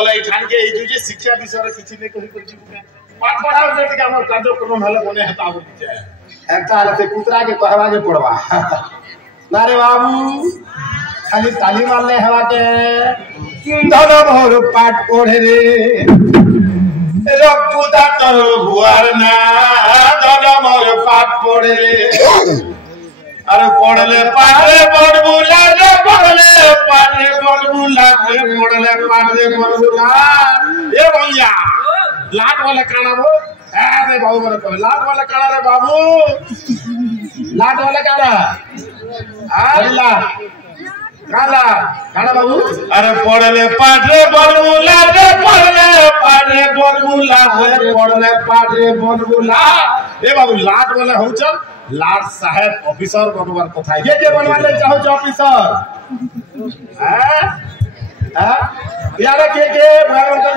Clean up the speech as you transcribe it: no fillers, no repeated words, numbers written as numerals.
शिक्षा विषय किसी ने कही पाठ पढ़ा हमर कार्यक्रम हले बने हेता हो जाय हेता से कुतरा के कहवा के पड़वा ना रे बाबू खाली ताली मारले हवा के धन भर पाठ पढ़े रे रपुदा तर भुआर ना धन भर पाठ पढ़े रे अरे पढ़ले पाठे बड़बुला रे पढ़ले पाठे बड़बुला रे पढ़ले पाठे बड़बुला ए भैया लाट वाला काना वो अरे बाबू मरे कहे लाट वाला काना रे बाबू लाट वाला काना अल्लाह काला काना बाबू अरे पढ़ले पाठे बड़बुला रे पढ़ले पाठे बड़बुला रे पढ़ले पाठे बड़बुला ए बाबू लाट वाला हो चल लाट साहेब ऑफिसर बनवार कथा ये बनवाले चाहो ऑफिसर हैं हैं यार के भगवान का